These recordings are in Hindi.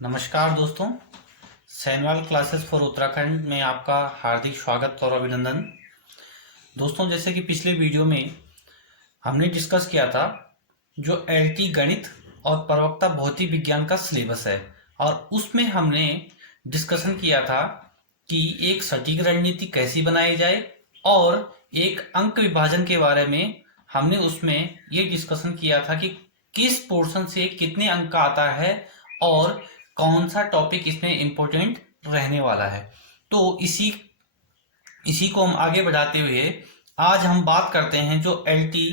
नमस्कार दोस्तों, सैनवाल क्लासेस फॉर उत्तराखंड में आपका हार्दिक स्वागत और अभिनंदन। दोस्तों, जैसे कि पिछले वीडियो में हमने डिस्कस किया था जो एलटी गणित और प्रवक्ता भौतिक विज्ञान का सिलेबस है, और उसमें हमने डिस्कशन किया था कि एक सटीक रणनीति कैसी बनाई जाए, और एक अंक विभाजन के बारे में हमने उसमें ये डिस्कशन किया था कि किस पोर्शन से कितने अंक आता है और कौन सा टॉपिक इसमें इम्पोर्टेंट रहने वाला है। तो इसी इसी को हम आगे बढ़ाते हुए आज हम बात करते हैं जो एलटी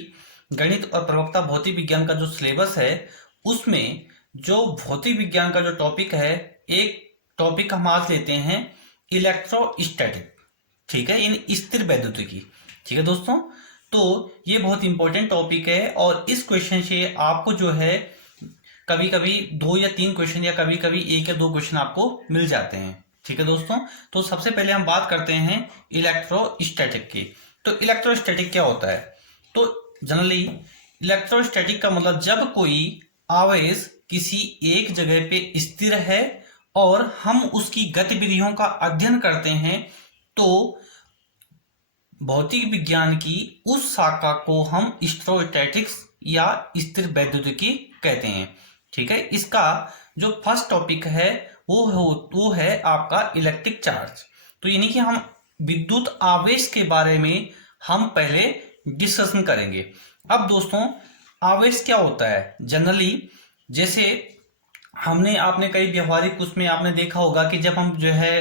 गणित और प्रवक्ता भौतिक विज्ञान का जो सिलेबस है, उसमें जो भौतिक विज्ञान का जो टॉपिक है, एक टॉपिक हम आज लेते हैं इलेक्ट्रोस्टैटिक। ठीक है, इन स्थिर वैद्युतिकी। ठीक है दोस्तों, तो ये बहुत इंपॉर्टेंट टॉपिक है और इस क्वेश्चन से आपको जो है कभी कभी 2 या 3 क्वेश्चन या कभी कभी 1 या 2 क्वेश्चन आपको मिल जाते हैं। ठीक है दोस्तों, तो सबसे पहले हम बात करते हैं इलेक्ट्रोस्टैटिक की। तो इलेक्ट्रोस्टैटिक क्या होता है? तो जनरली इलेक्ट्रोस्टैटिक का मतलब जब कोई आवेश किसी एक जगह पे स्थिर है और हम उसकी गतिविधियों का अध्ययन करते हैं, तो भौतिक विज्ञान की उस शाखा को हम इलेक्ट्रोस्टैटिक्स या स्थिर वैद्युतिकी कहते हैं। ठीक है, इसका जो फर्स्ट टॉपिक है वो है आपका इलेक्ट्रिक चार्ज। तो यानी कि हम विद्युत आवेश के बारे में हम पहले डिस्कशन करेंगे। अब दोस्तों, आवेश क्या होता है? जनरली जैसे आपने कई व्यवहारिक उसमें आपने देखा होगा कि जब हम जो है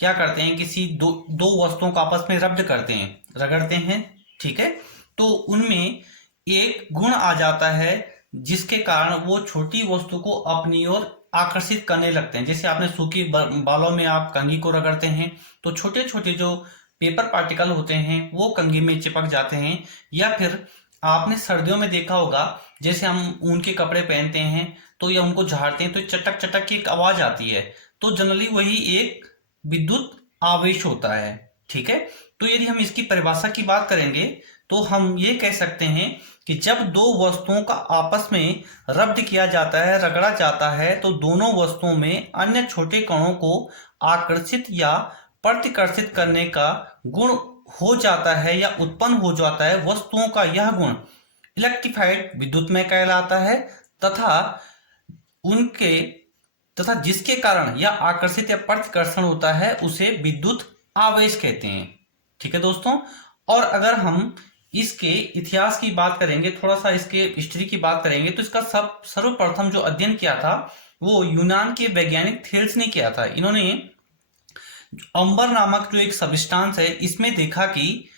क्या करते हैं, किसी दो वस्तुओं को आपस में रगड़ते हैं। ठीक है, तो उनमें एक गुण आ जाता है जिसके कारण वो छोटी वस्तु को अपनी ओर आकर्षित करने लगते हैं। जैसे आपने सूखी बालों में आप कंघी को रगड़ते हैं तो छोटे छोटे जो पेपर पार्टिकल होते हैं वो कंघी में चिपक जाते हैं। या फिर आपने सर्दियों में देखा होगा, जैसे हम ऊन के कपड़े पहनते हैं तो या उनको झाड़ते हैं तो चटक चटक की एक आवाज आती है, तो जनरली वही एक विद्युत आवेश होता है। ठीक है, तो यदि हम इसकी परिभाषा की बात करेंगे तो हम ये कह सकते हैं कि जब दो वस्तुओं का आपस में रब्द किया जाता है, रगड़ा जाता है, तो दोनों वस्तुओं में अन्य छोटे कणों को आकर्षित या प्रतिकर्षित करने का गुण हो जाता है या उत्पन्न हो जाता है। वस्तुओं का यह गुण इलेक्ट्रिफाइड विद्युतमय कहलाता है तथा उनके तथा जिसके कारण यह आकर्षित या प्रतिकर्षण होता है उसे विद्युत आवेश कहते हैं। ठीक है दोस्तों, और अगर हम इसके इतिहास की बात करेंगे, थोड़ा सा इसके हिस्ट्री की बात करेंगे, तो इसका सर्वप्रथम जो अध्ययन किया था वो यूनान के वैज्ञानिक थेल्स ने किया था। इन्होंने अंबर नामक जो एक सब्सटेंस है, इसमें देखा कि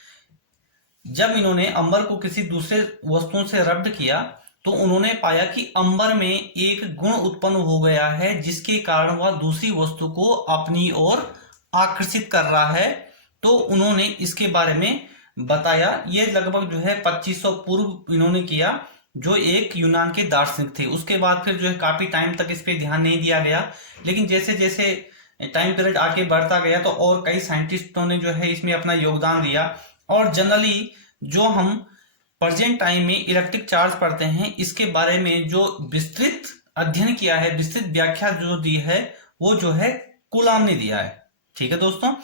जब इन्होंने अंबर को किसी दूसरे वस्तुओं से रब्द किया तो उन्होंने पाया कि अंबर में एक गुण उत्पन्न हो गया है जिसके कारण वह दूसरी वस्तु को अपनी ओर आकर्षित कर रहा है। तो उन्होंने इसके बारे में बताया। ये लगभग जो है 2500 पूर्व इन्होंने किया, जो एक यूनान के दार्शनिक थे। उसके बाद फिर जो है काफी टाइम तक इस पे ध्यान नहीं दिया गया, लेकिन जैसे जैसे टाइम पीरियड आगे बढ़ता गया तो और कई साइंटिस्टों ने जो है इसमें अपना योगदान दिया। और जनरली जो हम प्रेजेंट टाइम में इलेक्ट्रिक चार्ज पढ़ते हैं, इसके बारे में जो विस्तृत अध्ययन किया है, विस्तृत व्याख्या जो दी है, वो जो है कूलाम ने दिया है। ठीक है दोस्तों,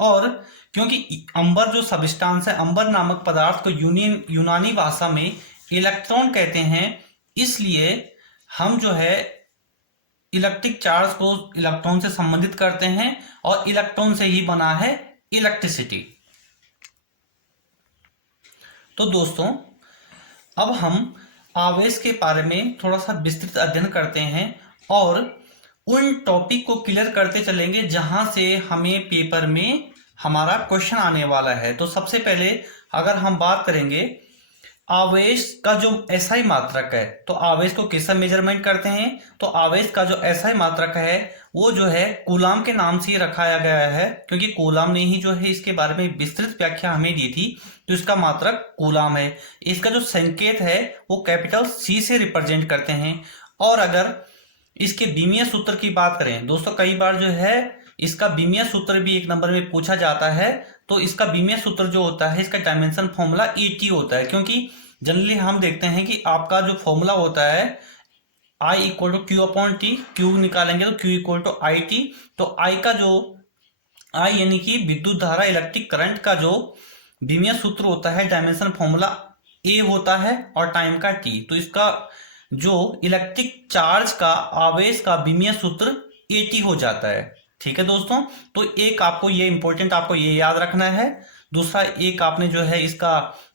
और क्योंकि अंबर जो सब्सटेंस है, अंबर नामक पदार्थ को यूनानी भाषा में इलेक्ट्रॉन कहते हैं, इसलिए हम जो है इलेक्ट्रिक चार्ज को इलेक्ट्रॉन से संबंधित करते हैं और इलेक्ट्रॉन से ही बना है इलेक्ट्रिसिटी। तो दोस्तों, अब हम आवेश के बारे में थोड़ा सा विस्तृत अध्ययन करते हैं और उन टॉपिक को क्लियर करते चलेंगे जहां से हमें पेपर में हमारा क्वेश्चन आने वाला है। तो सबसे पहले अगर हम बात करेंगे आवेश का जो एसआई मात्रक है, तो आवेश को कैसे मेजरमेंट करते हैं? तो आवेश का जो एसआई मात्रक है वो जो है कूलाम के नाम से रखाया गया है, क्योंकि कूलाम ने ही जो है इसके बारे में विस्तृत व्याख्या हमें दी थी। तो इसका मात्रक कूलाम है। इसका जो संकेत है वो कैपिटल सी से रिप्रेजेंट करते हैं। और अगर इसके बीमीय सूत्र की बात करें दोस्तों, कई बार जो है इसका बीमीय सूत्र भी एक नंबर में पूछा जाता है। तो इसका बीमीय सूत्र जो होता है, इसका डायमेंशन फॉर्मूला ईटी होता है, क्योंकि जनरली हम देखते हैं कि आपका जो फॉर्मूला होता है I equal to Q upon T, Q निकालेंगे तो Q equal to I T. तो आई का जो आई यानी कि विद्युत धारा इलेक्ट्रिक करंट का जो विमीय सूत्र होता है, डायमेंशन फॉर्मूला ए होता है और टाइम का टी। तो इसका जो इलेक्ट्रिक चार्ज का आवेश का विमीय सूत्र एटी हो जाता है। ठीक है दोस्तों, तो एक आपको ये इंपॉर्टेंट आपको ये याद रखना है। दूसरा एक आपने जो है इसका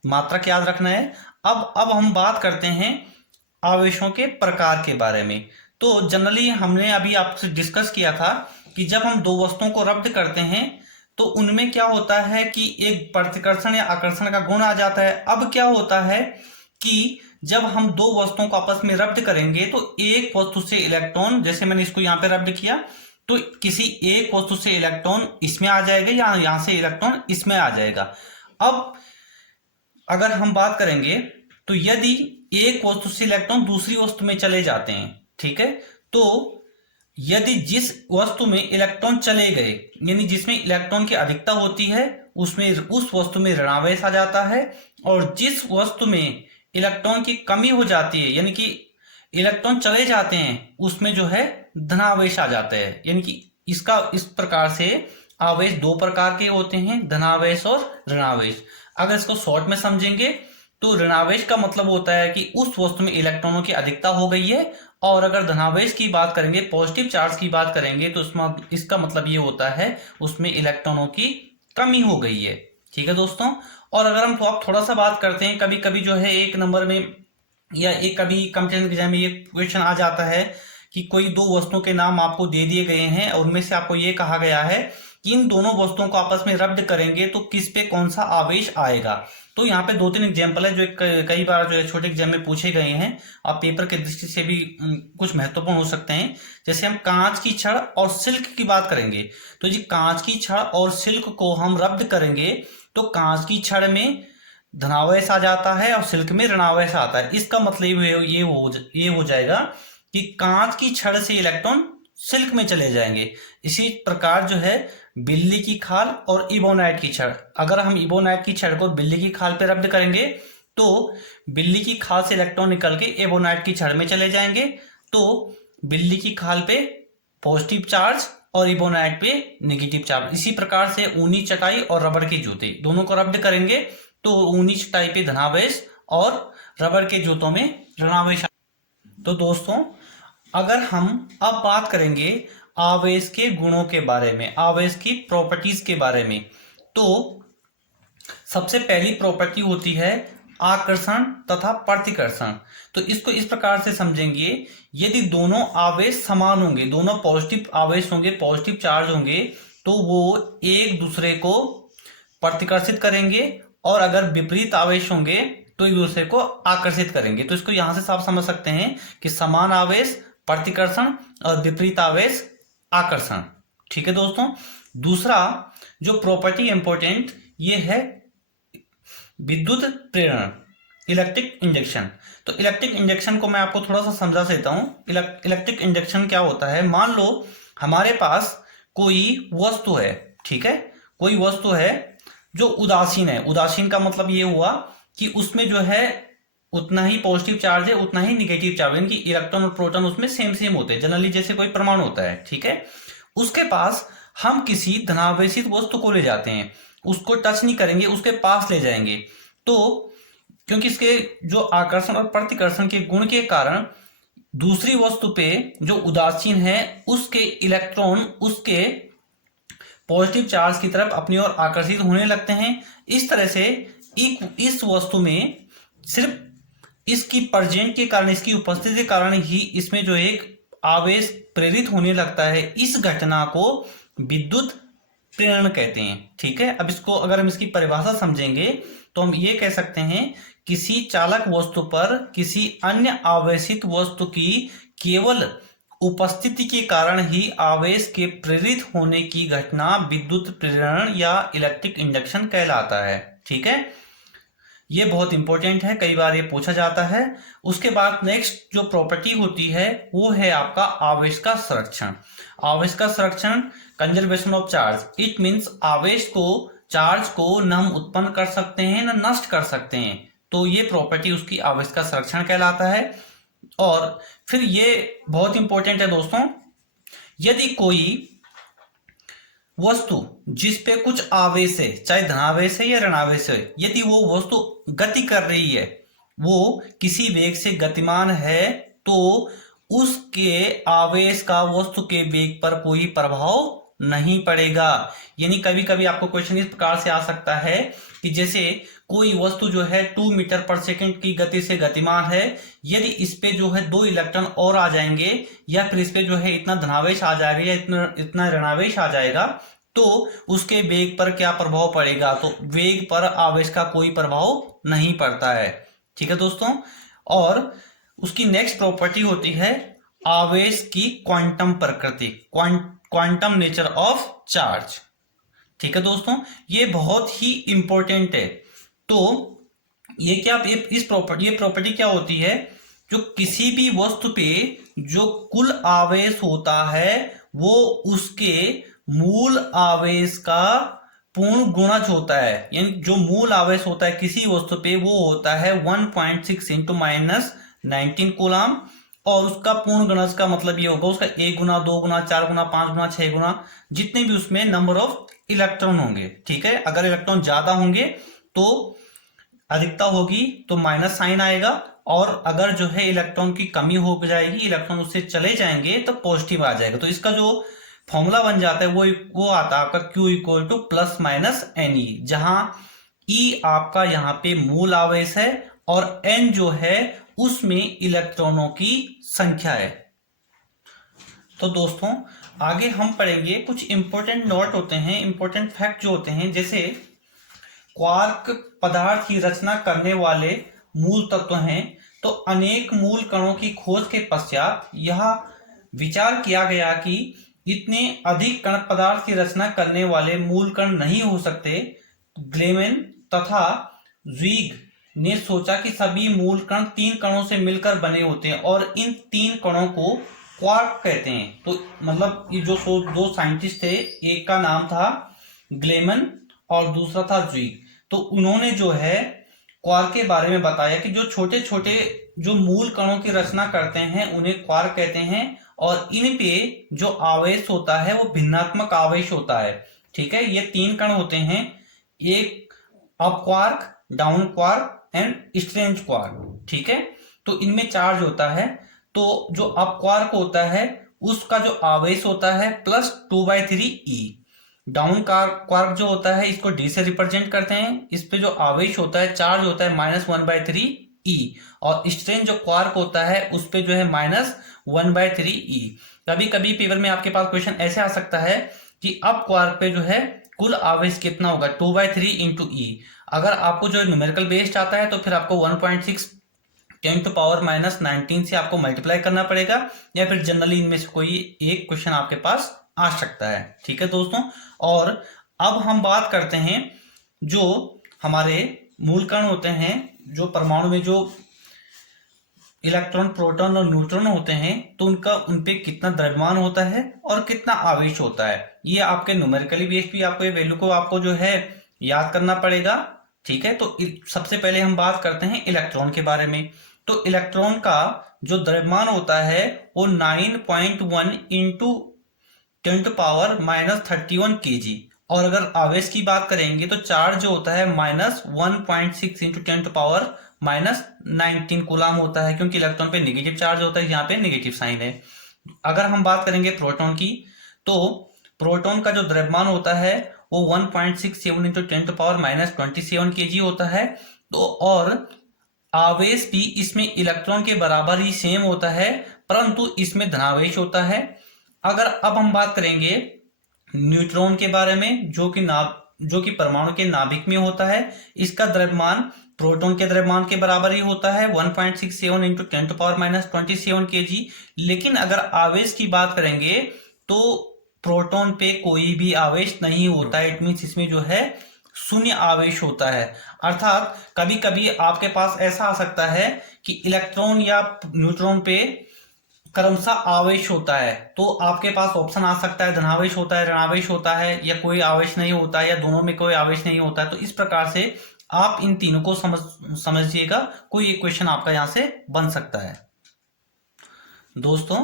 मात्रक याद रखना है। अब हम बात करते हैं आवेशों के प्रकार के बारे में। तो जनरली हमने अभी आपसे डिस्कस किया था कि जब हम दो वस्तुओं को रब्द करते हैं तो उनमें क्या होता है कि एक प्रतिकर्षण या आकर्षण का गुण आ जाता है। अब क्या होता है कि जब हम दो वस्तुओं को आपस में रब्द करेंगे तो एक वस्तु से इलेक्ट्रॉन, जैसे मैंने इसको यहाँ पे रब्द किया, तो किसी एक वस्तु से इलेक्ट्रॉन इसमें आ जाएगा या यहां से इलेक्ट्रॉन इसमें आ जाएगा। अब अगर हम बात करेंगे तो यदि एक वस्तु से इलेक्ट्रॉन दूसरी वस्तु में चले जाते हैं, ठीक है, तो यदि जिस वस्तु में इलेक्ट्रॉन चले गए यानी जिसमें इलेक्ट्रॉन की अधिकता होती है उसमें उस वस्तु में ऋणावेश आ जाता है, और जिस वस्तु में इलेक्ट्रॉन की कमी हो जाती है यानी कि इलेक्ट्रॉन चले जाते हैं उसमें जो है धनावेश आ जाता है। यानी कि इसका इस प्रकार से आवेश दो प्रकार के होते हैं, धनावेश और ऋणावेश। अगर इसको शॉर्ट में समझेंगे तो ऋणावेश का मतलब होता है कि उस वस्तु में इलेक्ट्रॉनों की अधिकता हो गई है, और अगर धनावेश की बात करेंगे, पॉजिटिव चार्ज की बात करेंगे, तो उसमें इसका मतलब ये होता है उसमें इलेक्ट्रॉनों की कमी हो गई है। ठीक है दोस्तों, और अगर हम आप थोड़ा सा बात करते हैं, कभी कभी जो है एक नंबर में या एक कभी कॉम्पिटिटिव एग्जाम में ये क्वेश्चन आ जाता है कि कोई दो वस्तुओं के नाम आपको दे दिए गए हैं और उनमें से आपको ये कहा गया है कि इन दोनों वस्तुओं को आपस में रब्द करेंगे तो किस पे कौन सा आवेश आएगा। तो यहाँ पे दो तीन एग्जाम्पल है जो कई बार जो है छोटे एग्जाम में पूछे गए हैं, आप पेपर के दृष्टि से भी कुछ महत्वपूर्ण हो सकते हैं। जैसे हम कांच की छड़ और सिल्क की बात करेंगे, तो जी कांच की छड़ और सिल्क को हम रब्द करेंगे तो कांच की छड़ में धनावेश आ जाता है और सिल्क में ऋणावेश आता है। इसका मतलब ये हो जाएगा कि कांच की छड़ से इलेक्ट्रॉन सिल्क में चले जाएंगे। इसी प्रकार जो है बिल्ली की खाल और इबोनाइट की छड़, अगर हम इबोनाइट की छड़ को बिल्ली की खाल पे रब्द करेंगे तो बिल्ली की खाल से इलेक्ट्रॉन निकल के इबोनाइट की छड़ में चले जाएंगे। तो बिल्ली की खाल पे पॉजिटिव चार्ज और इबोनाइट पे नेगेटिव चार्ज। इसी प्रकार से ऊनी चटाई और रबर के जूते दोनों को रब्द करेंगे तो ऊनी चटाई पे धनावेश और रबर के जूतों में ऋणावेश। तो दोस्तों अगर हम अब बात करेंगे आवेश के गुणों के बारे में, आवेश की प्रॉपर्टीज के बारे में, तो सबसे पहली प्रॉपर्टी होती है आकर्षण तथा प्रतिकर्षण। तो इसको इस प्रकार से समझेंगे, यदि दोनों आवेश समान होंगे, दोनों पॉजिटिव आवेश होंगे, पॉजिटिव चार्ज होंगे, तो वो एक दूसरे को प्रतिकर्षित करेंगे, और अगर विपरीत आवेश होंगे तो एक दूसरे को आकर्षित करेंगे। तो इसको यहां से साफ समझ सकते हैं कि समान आवेश प्रतिकर्षण और विपरीत आवेश आकर्षण। ठीक है दोस्तों, दूसरा जो प्रॉपर्टी इंपॉर्टेंट ये है विद्युत प्रेरण, इलेक्ट्रिक इंडक्शन। तो इलेक्ट्रिक इंडक्शन को मैं आपको थोड़ा सा समझा देता हूं। इलेक्ट्रिक इंडक्शन क्या होता है, मान लो हमारे पास कोई वस्तु है, ठीक है, कोई वस्तु है जो उदासीन है। उदासीन का मतलब ये हुआ कि उसमें जो है उतना ही पॉजिटिव चार्ज है उतना ही निगेटिव चार्ज, यानी कि इलेक्ट्रॉन और प्रोटॉन उसमें सेम सेम होते हैं, जनरली जैसे कोई परमाणु होता है, ठीक है। उसके पास हम किसी धनावेशित वस्तु को ले जाते हैं, उसको टच नहीं करेंगे, उसके पास ले जाएंगे, तो क्योंकि इसके जो आकर्षण और प्रतिकर्षण के गुण के कारण दूसरी वस्तु पे जो उदासीन है उसके इलेक्ट्रॉन उसके पॉजिटिव चार्ज की तरफ अपनी ओर आकर्षित होने लगते हैं। इस तरह से इस वस्तु में सिर्फ इसकी प्रेजेंट के कारण, इसकी उपस्थिति के कारण ही इसमें जो एक आवेश प्रेरित होने लगता है। इस घटना को विद्युत प्रेरण कहते हैं। ठीक है, अब इसको अगर हम इसकी परिभाषा समझेंगे तो हम ये कह सकते हैं किसी चालक वस्तु पर किसी अन्य आवेशित वस्तु की केवल उपस्थिति के कारण ही आवेश के प्रेरित होने की घटना विद्युत प्रेरण या इलेक्ट्रिक इंडक्शन कहलाता है। ठीक है, ये बहुत इंपॉर्टेंट है, कई बार ये पूछा जाता है। उसके बाद नेक्स्ट जो प्रॉपर्टी होती है वो है आपका आवेश का संरक्षण। आवेश का संरक्षण, conservation of charge. It means आवेश को, चार्ज को न हम उत्पन्न कर सकते हैं न नष्ट कर सकते हैं, तो ये प्रॉपर्टी उसकी आवेश का संरक्षण कहलाता है। और फिर ये बहुत इंपॉर्टेंट है दोस्तों, यदि कोई वस्तु जिस पे कुछ आवेश है, चाहे धनावेश है या ऋणावेश है, यदि वो वस्तु गति कर रही है, वो किसी वेग से गतिमान है, तो उसके आवेश का वस्तु के वेग पर कोई प्रभाव नहीं पड़ेगा। यानी कभी कभी आपको क्वेश्चन इस प्रकार से आ सकता है कि जैसे कोई वस्तु जो है 2 मीटर पर सेकंड की गति से गतिमान है, यदि इस पे जो है 2 इलेक्ट्रॉन और आ जाएंगे, या फिर इस पे जो है इतना धनावेश आ जाएगा या इतना ऋणावेश आ जाएगा, तो उसके वेग पर क्या प्रभाव पड़ेगा? तो वेग पर आवेश का कोई प्रभाव नहीं पड़ता है। ठीक है दोस्तों। और उसकी नेक्स्ट प्रॉपर्टी होती है आवेश की क्वांटम प्रकृति, क्वांटम नेचर ऑफ चार्ज। ठीक है दोस्तों, ये बहुत ही इंपॉर्टेंट है। तो ये क्या, ये प्रॉपर्टी क्या होती है, जो किसी भी वस्तु पे जो कुल आवेश होता है वो उसके मूल आवेश का पूर्ण गुणज होता है। यानी जो मूल आवेश होता है किसी वस्तु पे वो होता है 1.6 इंटू -19 कूलाम, और उसका पूर्ण गुणज का मतलब ये होगा उसका 1 गुना, 2 गुना, 4 गुना, 5 गुना, 6 गुना, जितने भी उसमें नंबर ऑफ इलेक्ट्रॉन होंगे। ठीक है, अगर इलेक्ट्रॉन ज्यादा होंगे तो अधिकता होगी तो माइनस साइन आएगा, और अगर जो है इलेक्ट्रॉन की कमी हो जाएगी, इलेक्ट्रॉन उससे चले जाएंगे, तो पॉजिटिव आ जाएगा। तो इसका जो फॉर्मूला बन जाता है वो आता है आपका Q equal two plus minus NE, जहां E आपका यहाँ पे मूल आवेश है और N जो है उसमें इलेक्ट्रॉनों की संख्या है। तो दोस्तों आगे हम पढ़ेंगे कुछ इंपॉर्टेंट नोट होते हैं, इंपॉर्टेंट फैक्ट जो होते हैं, जैसे क्वार्क पदार्थ की रचना करने वाले मूल तत्व हैं। तो अनेक मूल कणों की खोज के पश्चात यह विचार किया गया कि इतने अधिक कण पदार्थ की रचना करने वाले मूल कण नहीं हो सकते। ग्लेमैन तथा ज़्विग ने सोचा कि सभी मूल कण 3 कणों से मिलकर बने होते हैं और इन 3 कणों को क्वार्क कहते हैं। तो मतलब ये जो दो साइंटिस्ट थे, एक का नाम था ग्लेमैन और दूसरा था ज़्विग, तो उन्होंने जो है क्वार्क के बारे में बताया कि जो छोटे छोटे जो मूल कणों की रचना करते हैं उन्हें क्वार्क कहते हैं, और इन पे जो आवेश होता है वो भिन्नात्मक आवेश होता है। ठीक है, ये 3 कण होते हैं, एक up quark, down quark and strange quark. ठीक है, तो इनमें चार्ज होता है। तो जो अप क्वार्क होता है उसका जो आवेश होता है +2/3 E। डाउन क्वार्क जो होता है इसको D से रिप्रेजेंट करते हैं, इस पे जो आवेश होता है, चार्ज होता है -1/3E। और स्ट्रेन जो क्वार्क होता है उस पे जो है -1/3E। कभी कभी पेपर में आपके पास क्वेश्चन ऐसे आ सकता है कि अब क्वार्क पे जो है कुल आवेश कितना होगा, 2/3 इंटू E। अगर आपको जो न्यूमेरिकल बेस्ड आता है तो फिर आपको 1.6 10⁻⁻19 से आपको मल्टीप्लाई करना पड़ेगा, या फिर जनरली इनमें से कोई एक क्वेश्चन आपके पास आ सकता है। ठीक है दोस्तों, और अब हम बात करते हैं जो हमारे मूल कण होते हैं, जो परमाणु में जो इलेक्ट्रॉन, प्रोटॉन और न्यूट्रॉन होते हैं, तो उनपे कितना द्रव्यमान होता है और कितना आवेश होता है। ये आपके न्यूमेरिकली बेस्ड भी आपको ये वैल्यू को आपको जो है याद करना पड़ेगा। ठीक है, तो सबसे पहले हम बात करते हैं इलेक्ट्रॉन के बारे में। तो इलेक्ट्रॉन का जो द्रव्यमान होता है वो 9.1 इंटू 10⁻31 kg, और अगर आवेश की बात करेंगे तो चार्ज जो होता है -1.6 इंटू 10⁻19 कूलाम होता है, क्योंकि इलेक्ट्रॉन पे नेगेटिव चार्ज होता है, यहाँ पे नेगेटिव साइन है। अगर हम बात करेंगे प्रोटॉन की, तो प्रोटॉन का जो द्रव्यमान होता है वो 1.67 इंटू 10⁻27 kg होता है। तो और आवेश भी इसमें इलेक्ट्रॉन के बराबर ही सेम होता है, परंतु इसमें धनावेश होता है। अगर अब हम बात करेंगे न्यूट्रॉन के बारे में, जो कि परमाणु के नाभिक में होता है, इसका द्रव्यमान प्रोटॉन के द्रव्यमान के बराबर ही होता है 1.67 इंटू 10⁻27 kg। लेकिन अगर आवेश की बात करेंगे तो प्रोटॉन पे कोई भी आवेश नहीं होता है, इट मीन्स इसमें जो है शून्य आवेश होता है। अर्थात कभी कभी आपके पास ऐसा आ सकता है कि इलेक्ट्रॉन या न्यूट्रॉन पे क्रमशः आवेश होता है, तो आपके पास ऑप्शन आ सकता है धनावेश होता है, ऋणावेश होता है, या कोई आवेश नहीं होता है, या दोनों में कोई आवेश नहीं होता है। तो इस प्रकार से आप इन तीनों को समझिएगा, कोई एक क्वेश्चन आपका यहां से बन सकता है। दोस्तों,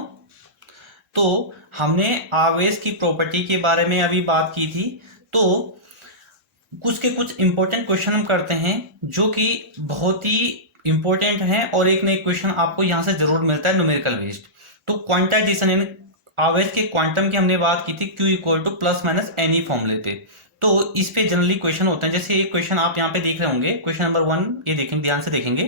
तो हमने आवेश की प्रॉपर्टी के बारे में अभी बात की थी। तो कुछ इंपॉर्टेंट क्वेश्चन हम करते हैं जो कि बहुत ही इंपॉर्टेंट हैं, और एक ना एक क्वेश्चन आपको यहां से जरूर मिलता है न्यूमेरिकल बेस्ड। तो क्वांटाइजेशन यानी आवेश के क्वांटम की हमने बात की थी, Q equal two plus minus any फॉर्मूले थे। तो इस पे जनरली क्वेश्चन होते हैं, जैसे ये क्वेश्चन आप यहाँ पे देख रहे होंगे, क्वेश्चन नंबर 1, ये देखेंगे, ध्यान से देखेंगे।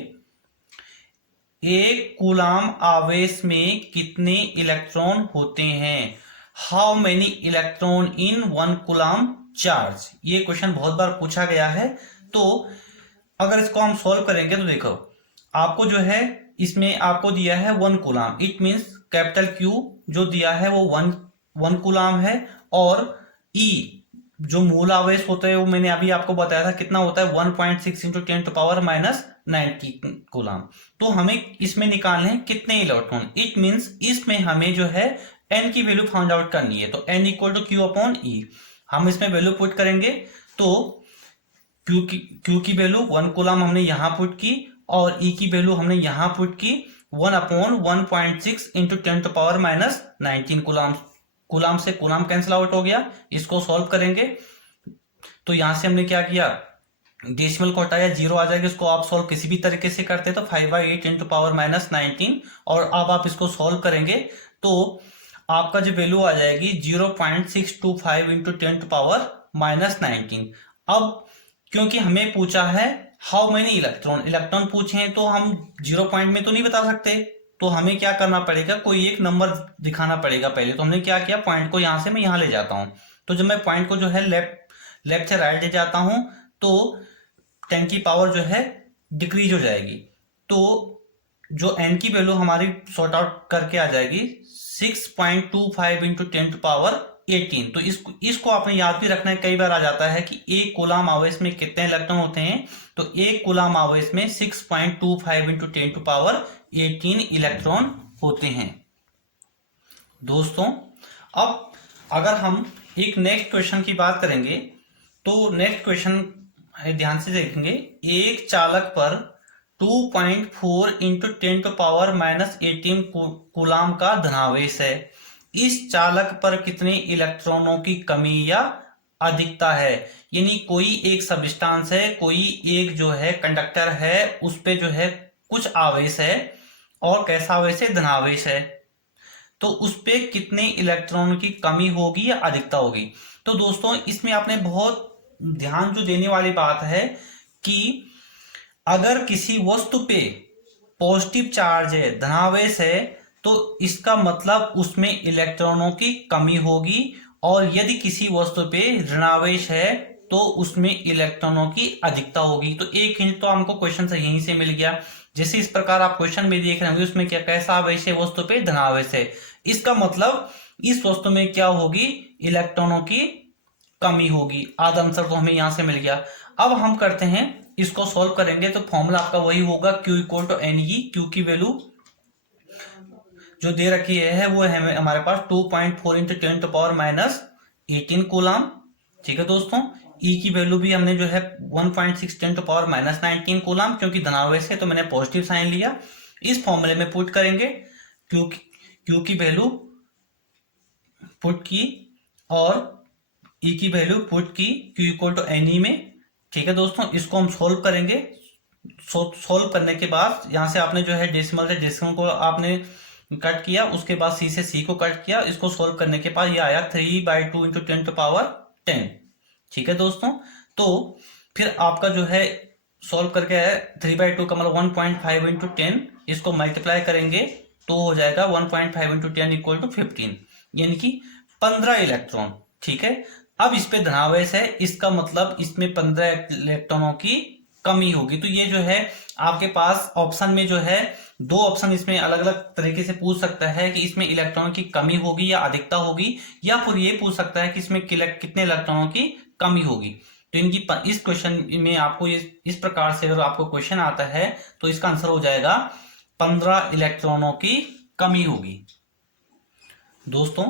एक कूलाम आवेश में कितने इलेक्ट्रॉन होते हैं? How many electron in 1 coulomb charge? ये क्वेश्चन बहुत बार पूछा गया है। तो अगर इसको हम सॉल्व करेंगे तो देखो, आपको जो है इसमें आपको दिया है 1 coulomb, it means capital Q जो दिया है वो 1 कूलाम है, और E जो मूल आवेश होता है वो मैंने अभी आपको बताया था कितना होता है, 1.6 into 10 to power minus 90 coulomb. तो हमें इसमें निकालने हैं कितने इलेक्ट्रॉन, इट मींस इसमें हमें जो है n की वैल्यू फाइंड आउट करनी है। तो n equal to Q upon E, हम इसमें वैल्यू पुट करेंगे। तो Q की वैल्यू 1 कूलाम हमने यहां पुट की, और E की वैल्यू हमने यहां पुट की 1 upon 1.6 into 10 to power minus 19 coulomb. Coulomb से कूलाम कैंसिल आउट हो गया। इसको सॉल्व करेंगे तो यहां से हमने क्या किया, डेसिमल को हटाया, 0 आ जाएगा। इसको आप सॉल्व किसी भी तरीके से करते तो 5/8 इंटू पावर माइनस 19, और अब आप इसको सॉल्व करेंगे तो आपका जो वैल्यू आ जाएगी 0.625 इंटू 10 टू पावर माइनस 19। अब क्योंकि हमें पूछा है हाउ मेनी इलेक्ट्रॉन, इलेक्ट्रॉन पूछे हैं तो हम 0 पॉइंट में तो नहीं बता सकते, तो हमें क्या करना पड़ेगा, कोई एक नंबर दिखाना पड़ेगा पहले। तो हमने क्या किया, पॉइंट को यहां से मैं यहां ले जाता हूं। तो जब मैं पॉइंट को जो है लेफ्ट से राइट ले जाता हूं तो 10 की पावर जो है डिक्रीज हो जाएगी। तो जो n की वैल्यू हमारी सॉर्ट आउट करके आ जाएगी 6.25 इंटू 10 टू पावर 18। तो इसको आपने याद भी रखना है, कई बार आ जाता है कि एक कूलाम आवेश में कितने इलेक्ट्रॉन होते हैं। तो एक कूलाम आवेश में 6.25 इंटू 10 टू पावर 18 इलेक्ट्रॉन होते हैं। दोस्तों, अब अगर हम एक नेक्स्ट क्वेश्चन की बात करेंगे तो नेक्स्ट क्वेश्चन ध्यान से देखेंगे। एक चालक पर 2.4 into 10 to power minus 18 coulomb का धनावेश है। इस चालक पर कितने इलेक्ट्रॉनों की कमी या अधिकता है? यानी कोई एक सब्सटेंस है, कोई एक जो है कंडक्टर है, उस पे जो है कुछ आवेश है, और कैसा आवेश है, धनावेश है। तो उस पे कितने इलेक्ट्रॉन की कमी होगी या अधिकता होगी? तो दोस्तों, इसमें आपने बहुत ध्यान जो देने वाली बात है कि अगर किसी वस्तु पे पॉजिटिव चार्ज है, धनावेश है, तो इसका मतलब उसमें इलेक्ट्रॉनों की कमी होगी, और यदि किसी वस्तु पे ऋणावेश है तो उसमें इलेक्ट्रॉनों की अधिकता होगी। तो एक हिंट तो हमको क्वेश्चन से यहीं से मिल गया। जैसे इस प्रकार आप क्वेश्चन में देख रहे होंगे, उसमें क्या, कैसा आवेश है, वस्तु पे धनावेश है, इसका मतलब इस वस्तु में क्या होगी, इलेक्ट्रॉनों की कमी होगी। आधा आंसर तो हमें यहां से मिल गया। अब हम करते हैं, इसको सॉल्व करेंगे तो फॉर्मूला आपका वही होगा, Q equal to NE। Q की वैल्यू जो दे रखी है वो है हमारे पास 2.4 into 10 to power minus 18 coulomb. ठीक है दोस्तों, E की वैल्यू भी हमने जो है 1.6 10 टू पावर माइनस 19 कूलाम, क्योंकि धनावेश है तो मैंने पॉजिटिव साइन लिया। इस फॉर्मूले में पुट करेंगे, Q की वैल्यू पुट की और E की वैल्यू पुट की Q इक्वल टू NE में। ठीक है दोस्तों, इसको हम सोल्व करेंगे। सोल्व करने के बाद यहां से आपने जो है डेसिमल से डेसिमल को आपने कट किया, उसके बाद C से C को कट किया। इसको सोल्व करने के बाद ये आया 3/2 इंटू 10 टू पावर 10। ठीक है दोस्तों, तो फिर आपका जो है सोल्व करके आया 3/2 का मतलब 1.5 इंटू 10, इसको मल्टीप्लाई करेंगे तो हो जाएगा 1.5 इंटू 10 इक्वल टू 15, यानी कि 15 इलेक्ट्रॉन। ठीक है, अब इस पे धनावेश है, इसका मतलब इसमें 15 इलेक्ट्रॉनों की कमी होगी। तो ये जो है आपके पास ऑप्शन में जो है दो ऑप्शन इसमें अलग अलग तरीके से पूछ सकता है कि इसमें इलेक्ट्रॉनों की कमी होगी या अधिकता होगी, या फिर ये पूछ सकता है कि इसमें कितने इलेक्ट्रॉनों की कमी होगी। तो इनकी इस क्वेश्चन में आपको इस प्रकार से अगर आपको क्वेश्चन आता है तो इसका आंसर हो जाएगा 15 इलेक्ट्रॉनों की कमी होगी। दोस्तों,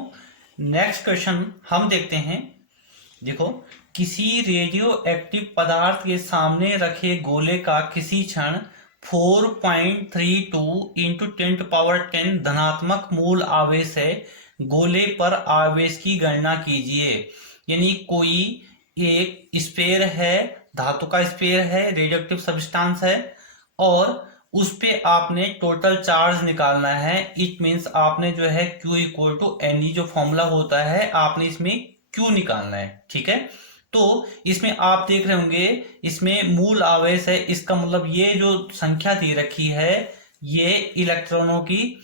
नेक्स्ट क्वेश्चन हम देखते हैं। देखो, किसी रेडियो एक्टिव पदार्थ के सामने रखे गोले का किसी क्षण 4.32 इंटू 10⁻10 धनात्मक मूल आवेश है, गोले पर आवेश की गणना कीजिए। यानी कोई एक स्फीयर है, धातु का स्फीयर है, रेडियोएक्टिव सब्सटेंस है, और उस पे आपने टोटल चार्ज निकालना है। इट मीन्स आपने जो है Q इक्वल टू NE जो फॉर्मूला होता है, आपने इसमें Q निकालना है। ठीक है, तो इसमें आप देख रहे होंगे इसमें मूल आवेश है, इसका मतलब ये जो संख्या दे रखी है ये इलेक्ट्रॉनों की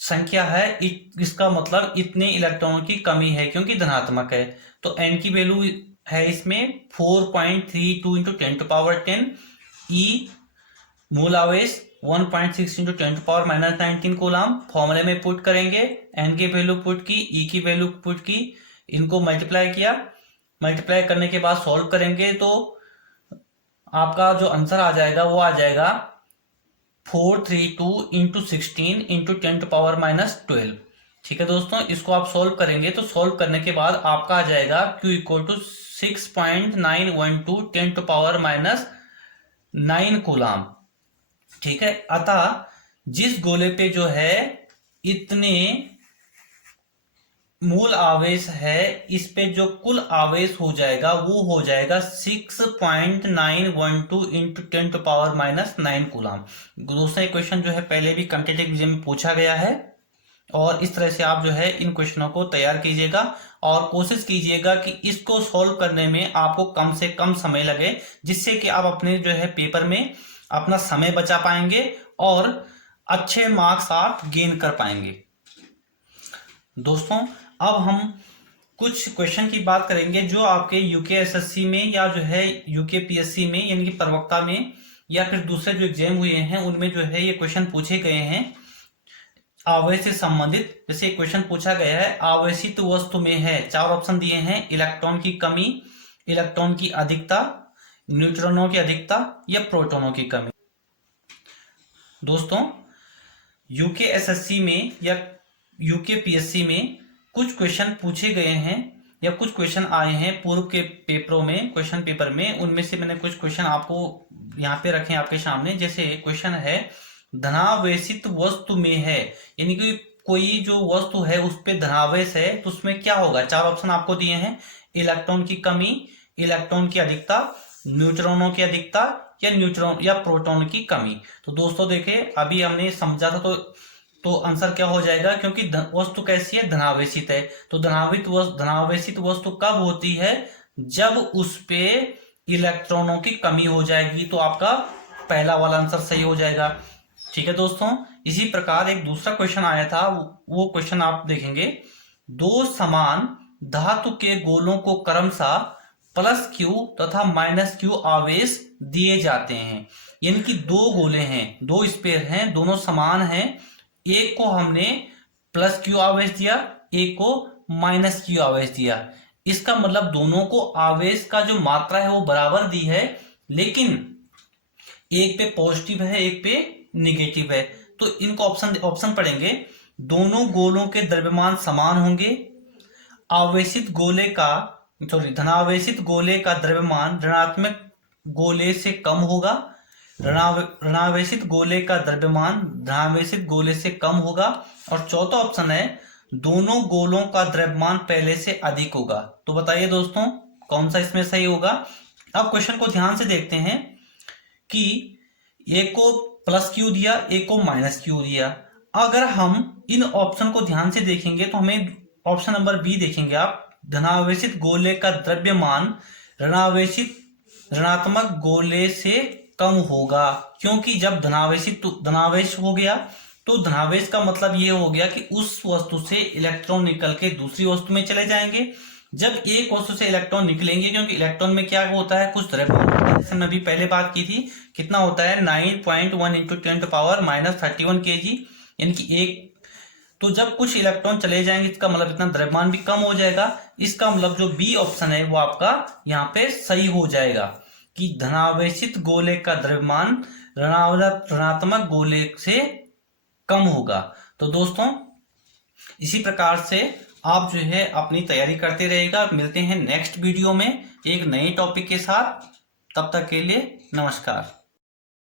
संख्या है। इसका मतलब इतने इलेक्ट्रॉनों की कमी है क्योंकि धनात्मक है। तो N की वैल्यू है इसमें 4.32 इंटू 10⁻10, E मूल आवेश 1.6 इंटू 10⁻−19 कूलम। फॉर्मूले में पुट करेंगे, N की वैल्यू पुट की, E की वैल्यू पुट की, इनको मल्टीप्लाई किया। मल्टीप्लाई करने के बाद सॉल्व करेंगे तो आपका जो आंसर आ जाएगा वो आ जाएगा 432 इंटू 16 इंटू 10⁻−12। ठीक है दोस्तों, इसको आप सॉल्व करेंगे तो सॉल्व करने के बाद आपका आ जाएगा Q इक्वल टू 6.912 10⁻9 कूलम। ठीक है, अतः जिस गोले पे जो है इतने मूल आवेश है, इस पे जो कुल आवेश हो जाएगा वो हो जाएगा 6.912 इंटू 10⁻−9 कूलम। दोस्तों ये क्वेश्चन जो है पहले भी कॉम्पिटिटिव एग्जाम में पूछा गया है, और इस तरह से आप जो है इन क्वेश्चनों को तैयार कीजिएगा और कोशिश कीजिएगा कि इसको सॉल्व करने में आपको कम से कम समय लगे, जिससे कि आप अपने जो है पेपर में अपना समय बचा पाएंगे और अच्छे मार्क्स आप गेन कर पाएंगे। दोस्तों अब हम कुछ क्वेश्चन की बात करेंगे जो आपके यूकेएसएससी में या जो है यूकेपीएससी में यानी कि प्रवक्ता में या फिर दूसरे जो एग्जाम हुए हैं उनमें जो है ये क्वेश्चन पूछे गए हैं आवेश से संबंधित। जैसे क्वेश्चन पूछा गया है आवेशित वस्तु में है, चार ऑप्शन दिए हैं, इलेक्ट्रॉन की कमी, इलेक्ट्रॉन की अधिकता, न्यूट्रॉनों की अधिकता या प्रोटॉनों की कमी। दोस्तों यूकेएसएससी में या यूकेपीएससी में कुछ क्वेश्चन पूछे गए हैं या कुछ क्वेश्चन आए हैं पूर्व के पेपरों में, क्वेश्चन पेपर में, उनमें से मैंने कुछ क्वेश्चन आपको यहाँ पे रखे आपके सामने। जैसे क्वेश्चन है धनावेशित वस्तु में है, यानी कि कोई जो वस्तु है उस पे धनावेश है तो उसमें क्या होगा। चार ऑप्शन आपको दिए हैं, इलेक्ट्रॉन की कमी, इलेक्ट्रॉन की अधिकता, न्यूट्रॉनों की अधिकता या न्यूट्रॉन या प्रोटॉन की कमी। तो दोस्तों देखिए अभी हमने समझा था तो आंसर क्या हो जाएगा, क्योंकि वस्तु कैसी है, धनावेशित है। तो धनावेशित वस्तु कब होती है, जब उस पे इलेक्ट्रॉनों की कमी हो जाएगी। तो आपका पहला वाला आंसर सही हो जाएगा। ठीक है दोस्तों, इसी प्रकार एक दूसरा क्वेश्चन आया था, वो क्वेश्चन आप देखेंगे। दो समान धातु के गोलों को क्रमशः +Q तथा -Q आवेश दिए जाते हैं। यानी कि दो गोले हैं, दो स्फीयर हैं, दोनों समान हैं, एक को हमने +Q आवेश दिया, एक को -Q आवेश दिया। इसका मतलब दोनों को आवेश का जो मात्रा है वो बराबर दी है, लेकिन एक पे पॉजिटिव है एक पे नेगेटिव है। तो इनको ऑप्शन पढ़ेंगे। दोनों गोलों के द्रव्यमान समान होंगे, आवेशित गोले का धनावेशित गोले का द्रव्यमान ऋणात्मक गोले से कम होगा, ऋणावेशित गोले का द्रव्यमान धनावेशित गोले से कम होगा, और चौथा ऑप्शन है दोनों गोलों का द्रव्यमान पहले से अधिक होगा। तो बताइए दोस्तों कौन सा इसमें सही होगा। अब क्वेश्चन को ध्यान से देखते हैं कि एक को +Q दिया, एक को -Q दिया। अगर हम इन ऑप्शन को ध्यान से देखेंगे तो हमें ऑप्शन नंबर बी देखेंगे आप, धनावेशित गोले का द्रव्यमान ऋणात्मक गोले से कम होगा। क्योंकि जब धनावेश हो गया तो धनावेश का मतलब ये हो गया कि उस वस्तु से इलेक्ट्रॉन निकल के दूसरी वस्तु में चले जाएंगे। जब एक वस्तु से इलेक्ट्रॉन निकलेंगे, क्योंकि इलेक्ट्रॉन में क्या होता है, कुछ द्रव्यमान, जैसे मैं अभी पहले बात की थी, कितना होता है 9.1 इंटू 10⁻−31 kg, यानी कि एक। तो जब कुछ इलेक्ट्रॉन चले जाएंगे इसका मतलब इतना द्रव्यमान भी कम हो जाएगा। इसका मतलब जो बी ऑप्शन है वो आपका यहाँ पे सही हो जाएगा कि धनावेशित गोले का द्रव्यमान ऋणात्मक गोले से कम होगा। तो दोस्तों इसी प्रकार से आप जो है अपनी तैयारी करते रहेगा। मिलते हैं नेक्स्ट वीडियो में एक नए टॉपिक के साथ, तब तक के लिए नमस्कार।